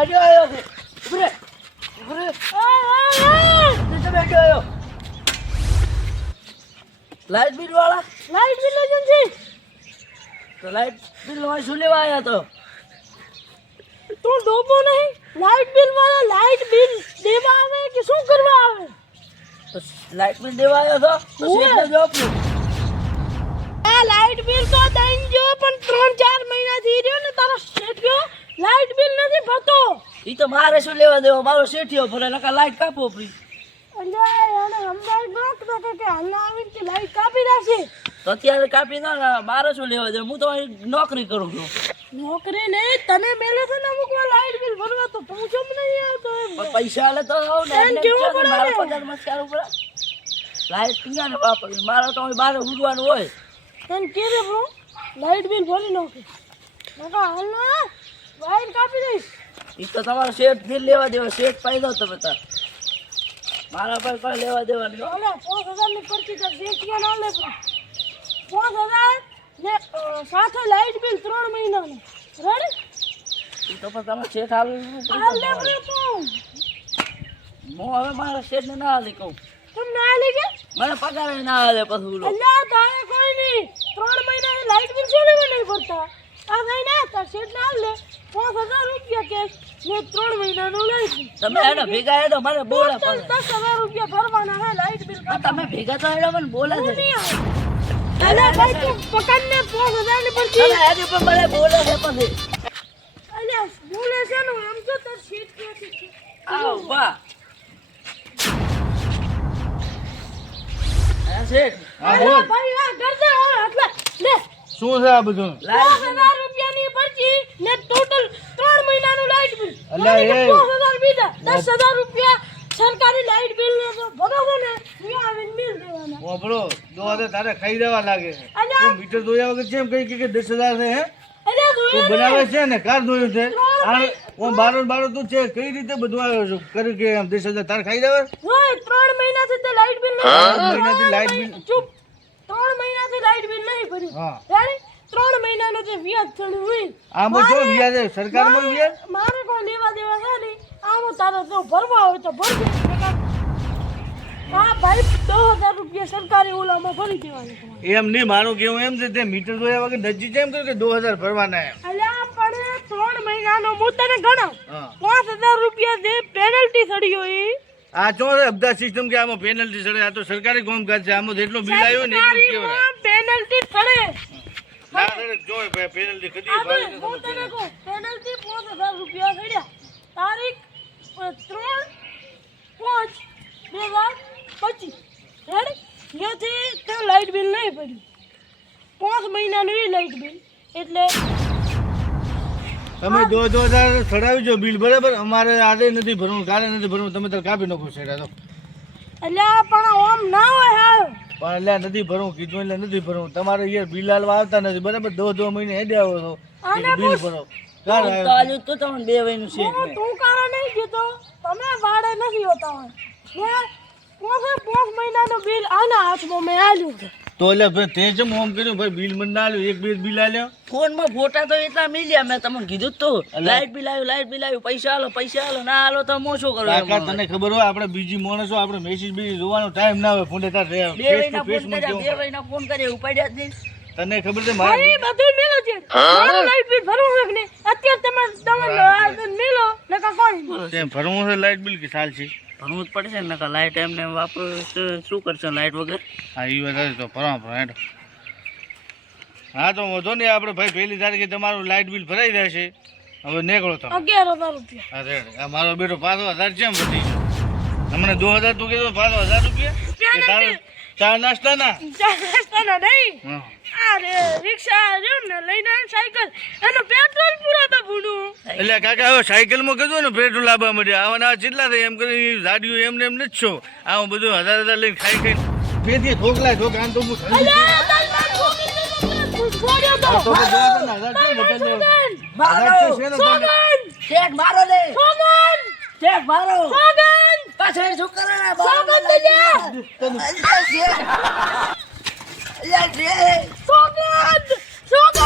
આડ્યો આવ્યો છે. ઉભરે ઉભરે તમે આડ્યો આવ્યો. લાઇટ બિલ વાળા લાઈટ બિલ લઈ જશે તો લાઇટ બિલ માં શું લેવા આવ્યા તો? તું ડોબો નહીં. લાઈટ બિલ વાળા લાઈટ બિલ દેવા આવે કે શું કરવા આવે? તો લાઇટ બિલ દેવા આવ્યો તો શેઠને જવાબ દો. આ લાઈટ બિલ તો દઈ જો પણ 3-4 મહિના થી રહ્યો ને તારો શેઠિયો લાઈટ બિલ નથી ભરતો. ઈ તો મારે શું લેવા દેવો? મારો શેઠિયો ભરે નકા લાઇટ કાપો ફ્રી. અલ્યા એને હમણાં નોકતો કે હાલ આવીને લાઈટ કાપી નાખશે. તો અત્યારે કાપી ના મારે શું લેવા દેવું? હું તો અહીં નોકરી કરું છું. નોકરી નહીં તને મેલે છે ને અમુક વાર લાઈટ બિલ ભરવા તો તું કેમ નહીં આવતો એમ? પણ પૈસા આલે તો આવ ને. એમ કેવું પડે મારો ને? પગાર મત ચાલુ પડે. લાઇટ પીંગાને વાપરી મારે તો બહાર ઉડવાનું હોય. તને કે દે બ્રો લાઈટ બિલ ભરી નાખે નકા હાલ ના વાયર કાપી દઈશ. ઈ તો તમારો શેઠ બિલ લેવા દેવા. શેઠ પાઈ દો તમે તાર. મારા પર કોઈ લેવા દેવા નહીં. ઓલે 5000 ની પરચી તો શેઠિયા ના લે બ્રો. 5000 ને સાથે લાઈટ બિલ 3 મહિનાનું રેડી. ઈ તો પણ તમે શેઠ હાલ હાલ લે બ્રો તું. હું હવે મારા શેઠને ના હાલી કહું. તમ ના લે કે મને પગાર ના હાલે પછી ઉલો. અલ્યા તારે કોઈ નહીં 3 મહિનાની લાઈટ બિલ શું લેવા નહીં ભરતા? આ ગઈ ના તાર શેઠ ના લે 5000 રૂપિયા કેશ ને 3 મહિનાનું લાઈટ બિલ. તમે એનો ભેગા એનો મને બોલે પડે. 10,000 રૂપિયા ભરવાના હે લાઈટ બિલ. તમે ભેગા તો એનો મને બોલે છે. અલ્યા ભાઈ તું પકડને 5000 ની પરચી. તમે એની પર મને બોલે છે પછી. અલ્યા બોલે છે ને એમ તો તાર શેઠ કે છે. આવ બા. હા શેઠ. અલ્યા ભાઈ આ ગરદા હવે આટલા લે શું છે આ બધું? 5000 રૂપિયાની પરચી ને ટોટલ 3 મહિનાનું લાઈટ બિલ. અલ્યા એ 5000 બીજા 10,000 રૂપિયા સરકારી લાઈટ બિલ ને તો ભરો ને અહીંયા આવીને બિલ દેવાના. વાપરો દો તારે ખાઈ દેવા લાગે છે. અલ્યા તું મીટર ધોયા વગર કેમ કઈ કે 10,000 છે હે? અલ્યા તું જોયા બનાવે છે ને કાર ધોયું છે આ ઓમ બારો બારો તું છે કઈ રીતે બધું આવ્યો છો કરી કે એમ 10,000 તારે ખાઈ દેવા? હોય 3 મહિનાથી તે લાઈટ બિલ મહિનાથી લાઈટ બિલ ચૂપ 3 મહિનાથી લાઈટ બિલ નહીં ભર્યું. હા રેડી 3 મહિનાનો જે વ્યાજ ચડ્યું હોય આમાં જો વ્યાજ છે, સરકારમાં વ્યાજ મારે કોઈ લેવા દેવા છે નહીં. આમાં તારે જો ભરવા હોય તો ભરજે. હા ભાઈ 10,000 રૂપિયા સરકારી ઓલામાં ભરી દેવાના તમારે. એમ નહીં મારું કેવું એમ છે તે મીટર ધોયા વગર નજીક એમ કર્યું કે 2,000 ભરવાના એમ. અલ્યા પણ 3 મહિનાનો હું તને ગણાવ હા 5,000 રૂપિયા જે પેનલ્ટી ચડી હોય આ ચો અબધા સિસ્ટમ કે આમાં પેનલ્ટી ચડે આ તો સરકારી કામકાજ છે આમાં જેટલો બિલ આવ્યો ને એટલું જ કહેવાય. પેનલ્ટી ચડે. ના ચડે જોય ભાઈ પેનલ્ટી કદી આ ભાઈ ભાઈ હું તને કહું પેનલ્ટી 5,000 રૂપિયા ચડ્યા. તારીખ 3/5/2025 રેડી ત્યાંથી તે લાઈટ બિલ નહીં ભર્યું 5 મહિનાનું એ લાઈટ બિલ એટલે તમે 2,000 ચડાવી જો બિલ બરાબર અમારે આજે નથી ભરવું કાલે નથી ભરવું તમે તો કાપી નાખો સેડા તો અલ્યા પણ ઓમ ના હોય હાવ. પણ એટલે નથી ભરવું કીધું એટલે નથી ભરવું તમારે યાર બિલ હાલવા આવતા નથી બરાબર 2 મહિને હેડે આવો છો આને બિલ ભરો કાલ તો આવ્યો આલ્યું તો તમને બે વયનું શેઠ હું મેં. તું કારા નહીં જીતો તમે વાડે નથી હોતા હોય ને 5 મહિનાનું બિલ આના હાથમાં મેં આલ્યું છે. તો એટલે ભાઈ તે જેમ હોમ કર્યું ભાઈ બિલ મને ના આલ્યું એક બે બિલ આલ્યો ફોનમાં ફોટા તો એટલા મિલ્યા મેં તમને કીધું જ તો. લાઇટ બિલ આવ્યું પૈસા આલો ના આલો તો હું શું કરું કાકા એમાં? તને ખબર હોય આપણે બીજી માણસો આપણે મેસેજ બી જોવાનો ટાઈમ ના હોય ફોન તાર બે વયના ફોન કર્યા બે વયના ફોન કર્યા ઉપાડ્યા જ નહીં. તને ખબર છે મારે ભાઈ બધું મેલો છે મારું લાઈટ બિલ ભરવું છે કે નહીં અત્યારે તમે મેલો નકા કોઈ તેમ ભરવું છે લાઇટ બિલ કે સાલ છે ભરવું જ પડશે ને નકર લાઇટ એમને વાપરો તો શું કરશો લાઇટ વગર? હા એ વાત તો ભરવા હેઠ હા તો વધો નહીં આપણે ભાઈ પહેલી તારીખે તમારું લાઇટ બિલ ભરાઈ જશે હવે નીકળો તમે 11,000 રૂપિયા. હા રેડ આ મારો બેટો 5,000 છે એમ બધી તમને 2,000 તું કીધું 5,000 રૂપિયા કે તારે ચા નાસ્તા ના ચાલતા નહીં હા અરે રિક્ષા રહ્યું ને લઈને આવ્યો સાયકલ એનું પેટ્રોલ પૂરો તો ભૂડું. એટલે કાકા હવે સાયકલમાં કીધું ને પેટ્રોલ લાવવા મળ્યા આવા જેટલા થાય એમ કરી ગાડીઓ એમને એમ નથી છો આવું બધું 1,000 લઈને ખાઈ ખાઈ પેથી ઠોકલાય ઠોક આમ તો હું અલ્યા તારી છોડ્યો તો તો 2,000 છે ને તને મારો 1,000 છે ને તને શેઠ મારો લે સોગન શેઠ મારો સોગન પાછળ શું કરે ને સોગન દેજે શેઠ સોગન સોગન